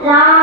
Yeah.